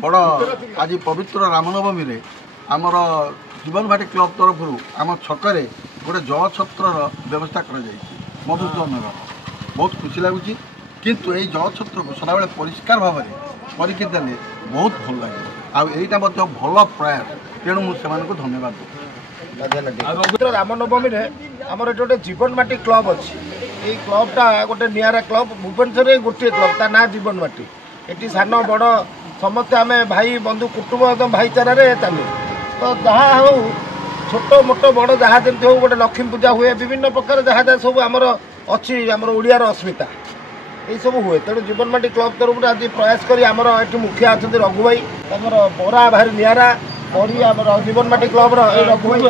बड़ आज पवित्र रामनवमी रे आमर जीवन भाटी क्लब तरफ आम छकरे गोटे जल छत्र व्यवस्था कर मधुसूदन नगर बहुत खुशी लगुच किंतु यही जल छत्र को सदा परिष्कार भाव में करके देले बहुत भल लगे आईटा भल प्रयास तेणु मुझे धन्यवाद पवित्र रामनवमी रे आमर गोटे जीवन माटी क्लब अच्छी ये क्लबटा गोटे निरा क्लब भुवनेश्वर गोटे क्लब ता ना जीवन माटी ये सान बड़ समस्त आम भाई बंधु कुटुंब एकदम भाईचारा चलू तो जहाँ हो छोट मोट बड़ जहाँ जमी हो गोटे लक्ष्मी पूजा हुए विभिन्न प्रकार जहाँ जहाँ सब आमर अच्छी आमर ओडियार अस्मिता ये सब हुए तेणु जीवन माटी क्लब तरफ आज प्रयास करी आमर ये मुखिया अच्छा रघु भाई बरा भारी निरा परी आम जीवन माटी क्लब रघु भाई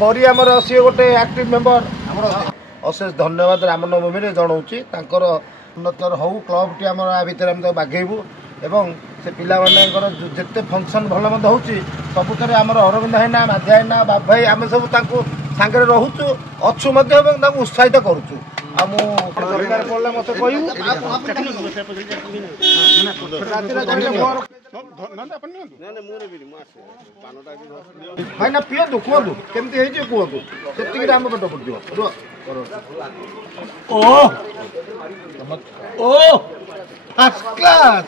परी आमर सी गोटे एक्टिव मेंबर अशेष धन्यवाद रामनवमी जनाऊँगी उन्नतर हो क्लब टी आम भितर आम बाघेबू एवं से पिला जिते फंक्शन भल मद हो सबुथ आमर अरविंद हाइना माझा हाइना बाबू भाई आम सब सांगे रोचु अच्छु उत्साहित करुचु दरकार पड़े मत भाई ना पीतु कहतु केमती कहतु से आम पेट पड़ो ओ फर्स्ट क्लास